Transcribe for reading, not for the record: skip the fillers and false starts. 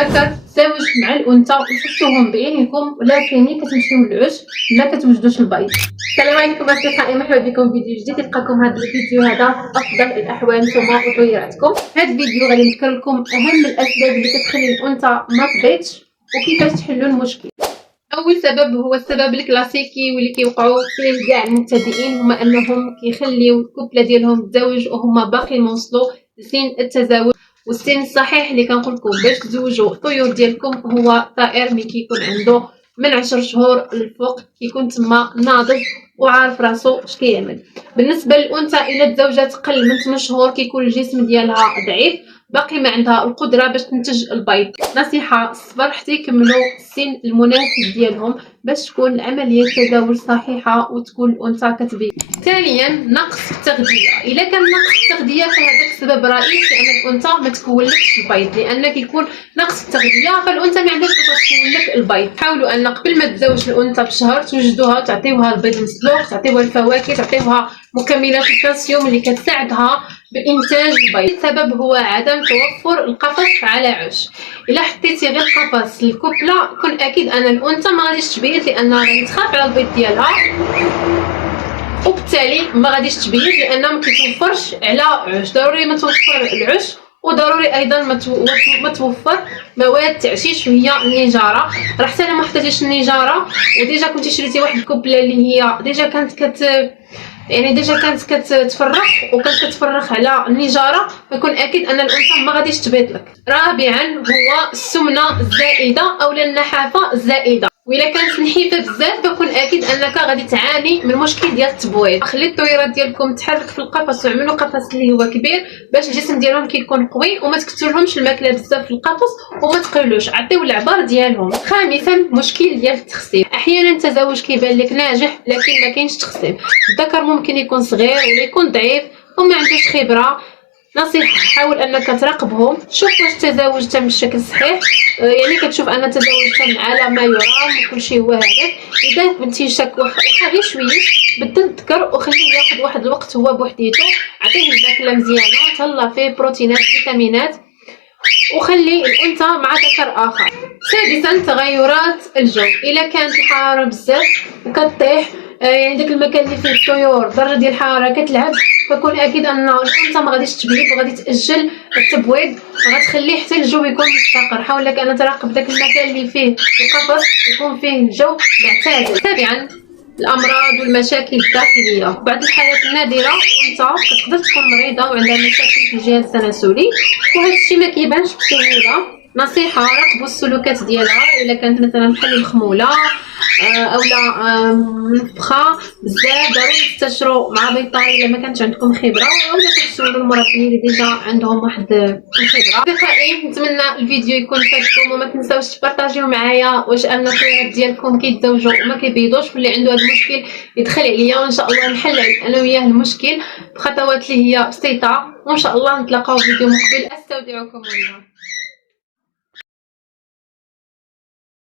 ذكر تزاوج مع الانثى وشفتوهم بعينيكم، ولكن ملي كتمشيو للعش ما كتوجدوش البيض. السلام عليكم اصدقائي، مرحبا بكم في فيديو جديد. يلقاكم هذا الفيديو هذا في افضل الاحوال نتوما وطويراتكم. في هذا الفيديو غادي نذكر لكم اهم الاسباب اللي كتخلي الانثى ما تبيضش وكيفاش تحلوا المشكل. اول سبب هو السبب الكلاسيكي واللي كيوقعوا فيه كاع المبتدئين، هما انهم كيخليو الكوبله ديالهم تزوج وهما باقي ما وصلوا لسن التزاوج. والسن الصحيح اللي كنقول لكم باش تزوجوا الطيور ديالكم هو طائر ملي كيكون عنده من 10 شهور للفوق، كيكون تما ناضج وعارف راسو اش كيعمل. بالنسبه للانثى الا تزوجات قل من 8 شهور كيكون الجسم ديالها ضعيف، باقي ما عندها القدره باش تنتج البيض. نصيحه الصبر حتى يكملوا السن المناسب ديالهم باش تكون العمليه التزاوج صحيحه وتكون الانثى كتبيض. ثانيا نقص في التغذيه. الا كان نقص في التغذيه فهذاك سبب رئيسي ان الانثى ما تكونلكش البيض، لان كيكون نقص في التغذيه فالانثى ما عندهاش باش تكون لك البيض. حاولوا ان قبل ما تزوج الانثى بشهر توجدوها وتعطيوها البيض مسلوق، تعطيوها الفواكه، تعطيوها مكملات الكالسيوم اللي كتساعدها بانتاج البيض. السبب هو عدم توفر القفص على عش. الا حطيتي غير قفص للكوبله كن اكيد ان الانثى ما غاديش تبيض، لانها غادي تخاف على البيض ديالها وبالتالي ما غاديش تبيض، لان ما كيتوفرش على عش. ضروري ما توفر العش، وضروري ايضا ما توفر مواد تعشيش وهي النجاره. راه حتى ما حطيتيش النجاره وديجا كنتي شريتي واحد الكوبله اللي هي ديجا كانت كتفرخ وكانت كتفرخ على النجاره، فكون اكيد ان الانثى ما غاديش تبيض لك. رابعا هو السمنه الزائده او النحافه الزائده. وإلا كانت نحيفه بزاف فكون اكيد انك غادي تعاني من مشكل ديال التبويض. خلي الطيورات ديالكم تحرك في القفص وعملوا قفص اللي هو كبير باش الجسم ديالهم كيكون قوي، وما تكثرهمش الماكله بزاف في القفص وما تقلوش، عطيو العبار ديالهم. خامسا مشكل ديال التخصيب. احيانا التزاوج كيبان لك ناجح لكن ما كاينش تخصيب. الذكر ممكن يكون صغير ولا يكون ضعيف وما عندوش خبره. نصيحه حاول انك تراقبهم، شوف واش التزاوج تم بالشكل الصحيح، يعني كتشوف ان التزاوج تم على ما يرام وكل شيء هو هذاك. اذا بنتي شك واخا غير شويه بدل الذكر وخليه ياخذ واحد الوقت هو بوحديته، عطيه الماكله مزيانه، تهلا فيه بروتينات فيتامينات، وخلي الانثى مع ذكر اخر. سادسا تغيرات الجو. الا كانت الحراره بزاف وكطيح، يعني داك المكان اللي فيه الطيور درجه ديال الحراره كتلعب، فكون اكيد ان الانثى ما غاديش تبيض وغادي تاجل التبويض، غتخليه حتى الجو يكون مستقر. حاول لك ان تراقب داك المكان اللي فيه القفص يكون فيه الجو معتدل. سابعا الامراض والمشاكل الداخليه. بعض الحالات النادره الانثى كتقدر تكون مريضه وعندها مشاكل في الجهاز التناسلي، وهذا الشيء ما كيبانش بسهوله. نصيحه راقبوا السلوكات ديالها. الا كانت مثلا بحال مخموله اولا منفخه بزاف ضروري تستشروا مع بيطري الا ما كانتش عندكم خبره، اولا تسولوا المربيين اللي ديجا عندهم واحد الخبره. اصدقائي نتمنى الفيديو يكون فاتكم، وما تنساوش تبارطاجيو معايا واش ان الطيورات ديالكم كيتزوجوا وما كيبيضوش، واللي عنده هذا المشكل يدخل عليا وان شاء الله نحل انا وياه المشكل بخطوات اللي هي بسيطه، وان شاء الله نتلاقاو في فيديو مقبل. استودعكم الله.